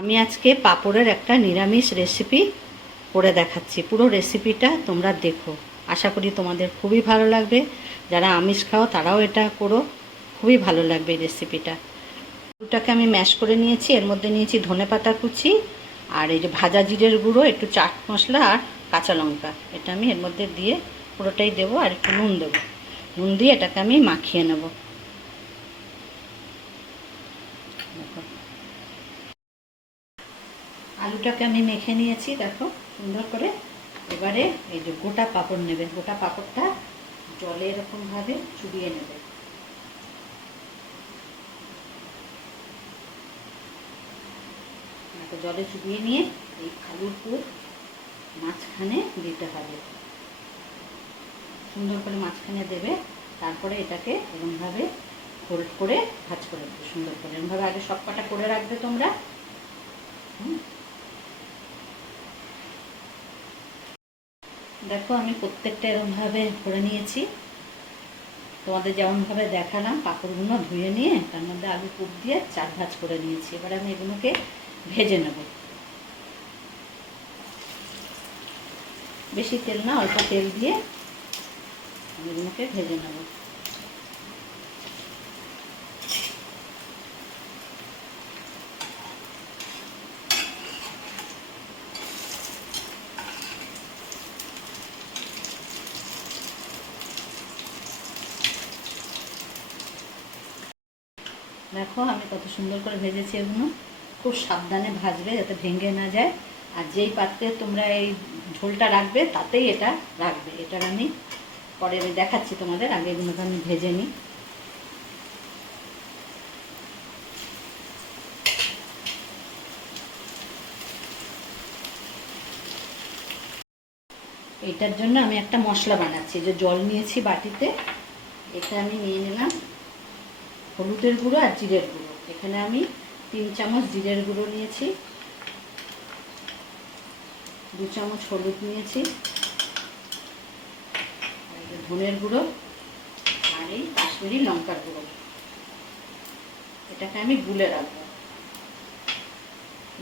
আমি আজকে পাঁপড়ের একটা নিরামিষ রেসিপি করে দেখাচ্ছি। পুরো রেসিপিটা তোমরা দেখো, আশা করি তোমাদের খুবই ভালো লাগবে। যারা আমিষ খাও তারাও এটা করো, খুবই ভালো লাগবে এই রেসিপিটা। আলুটাকে আমি ম্যাশ করে নিয়েছি, এর মধ্যে নিয়েছি ধনেপাতা কুচি আর এই যে ভাজা জিরের গুঁড়ো, একটু চাট মশলা আর কাঁচা লঙ্কা। এটা আমি এর মধ্যে দিয়ে পুরোটাই দেবো, আর একটু নুন দেবো। নুন দিয়ে এটাকে আমি মাখিয়ে নেব। আলুটাকে আমি মেখে নিয়েছি, দেখো সুন্দর করে। এবারে এই যে গোটা পাঁপড় নেবে, গোটা পাঁপড়টা জলে এরকমভাবে চুবিয়ে নেবে। জলে চুবিয়ে নিয়ে এই আলুর পুর মাঝখানে দিতে হবে, সুন্দর করে মাঝখানে দেবে। তারপরে এটাকে এরকমভাবে ফোল্ড করে ভাজ করে দেবে, সুন্দর করে এরকমভাবে আগে সব কটা করে রাখবে তোমরা। দেখো আমি প্রত্যেকটা এরকমভাবে করে নিয়েছি, তোমাদের যেমনভাবে দেখালাম। পাঁপড়গুলো ধুয়ে নিয়ে তার মধ্যে আলু পুর দিয়ে চার ভাজ করে নিয়েছি। এবার আমি এগুলোকে ভেজে নেব। বেশি তেল না, অল্প তেল দিয়ে আমি এগুলোকে ভেজে নেব। দেখো আমি কত সুন্দর করে ভেজেছি এগুলো। খুব সাবধানে ভাজবে যাতে ভেঙে না যায়। আর যেই পাত্রে তোমরা এই ঝোলটা রাখবে তাতেই এটা রাখবে। এটার আমি পরে আমি দেখাচ্ছি তোমাদের, আগে এগুলোকে আমি ভেজে নিই। এইটার জন্য আমি একটা মশলা বানাচ্ছি। যে জল নিয়েছি বাটিতে, এটা আমি নিয়ে নিলাম হলুদের গুঁড়ো আর জিরের গুঁড়ো। এখানে আমি 3 চামচ জিরের গুঁড়ো নিয়েছি, 2 চামচ হলুদ নিয়েছি, ধনের গুঁড়ো আর এই কাশ্মীরি লঙ্কার গুঁড়ো। এটাকে আমি গুলে রাখবো।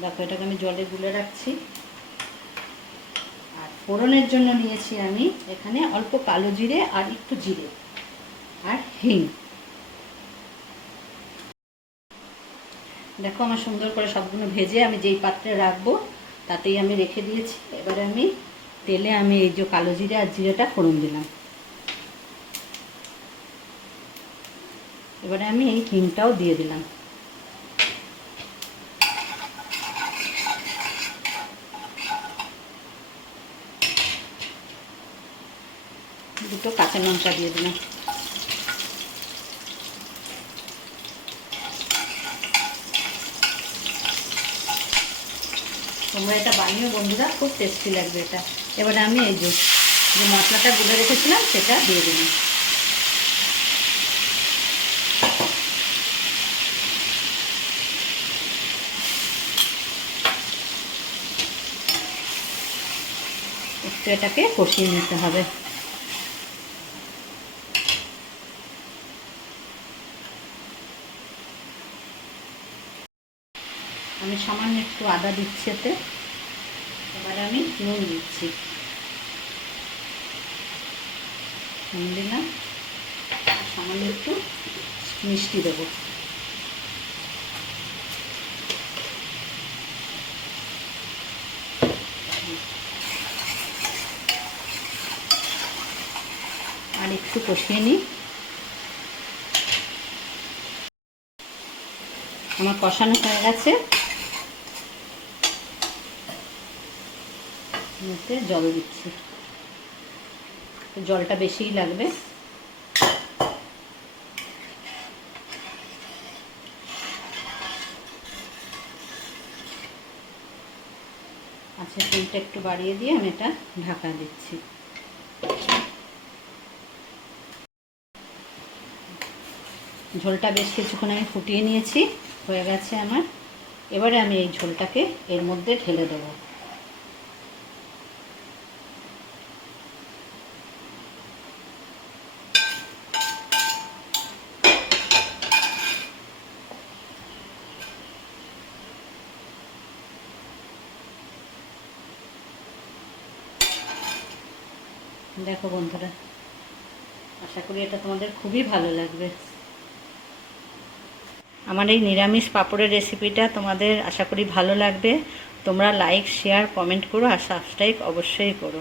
দেখো এটাকে আমি জলে গুলে রাখছি। আর ফোড়নের জন্য নিয়েছি আমি এখানে অল্প কালো জিরে আর একটু জিরে আর হিং। দেখো আমার সুন্দর করে সবগুলো ভেজে আমি যেই পাত্রে রাখবো তাতেই আমি রেখে দিয়েছি। এবারে আমি তেলে আমি এই যে কালো জিরে আর জিরেটা ফোড়ন দিলাম। এবারে আমি এই হিংটাও দিয়ে দিলাম। দুটো কাঁচা লঙ্কা দিয়ে দিলাম। তোমরা এটা বানিও বন্ধুরা, খুব টেস্টি লাগবে এটা। এবারে আমি এই যে মশলাটা গুলে রেখেছিলাম সেটা দিয়ে দিলাম। একটু এটাকে কষিয়ে নিতে হবে। আমি সামান্য একটু আদা দিচ্ছি এতে। এবার আমি নুন দিচ্ছি, নুন দিলাম আর সামান্য একটু মিষ্টি দেবো। আর একটু কষিয়ে নিই। আমার কষানো হয়ে গেছে। এতে জল দিচ্ছি, জলটা বেশিই লাগবে। আচ্ছা তেলটা একটু বাড়িয়ে দিয়ে আমি এটা ঢাকা দিচ্ছি। ঝোলটা বেশ কিছুক্ষণ আমি ফুটিয়ে নিয়েছি, হয়ে গেছে আমার। এবারে আমি এই ঝোলটাকে এর মধ্যে ঢেলে দেবো। দেখো বন্ধুরা, আশা করি এটা তোমাদের খুবই ভালো লাগবে। আমার এই নিরামিষ পাঁপড়ের রেসিপিটা তোমাদের আশা করি ভালো লাগবে। তোমরা লাইক, শেয়ার, কমেন্ট করো আর সাবস্ক্রাইব অবশ্যই করো।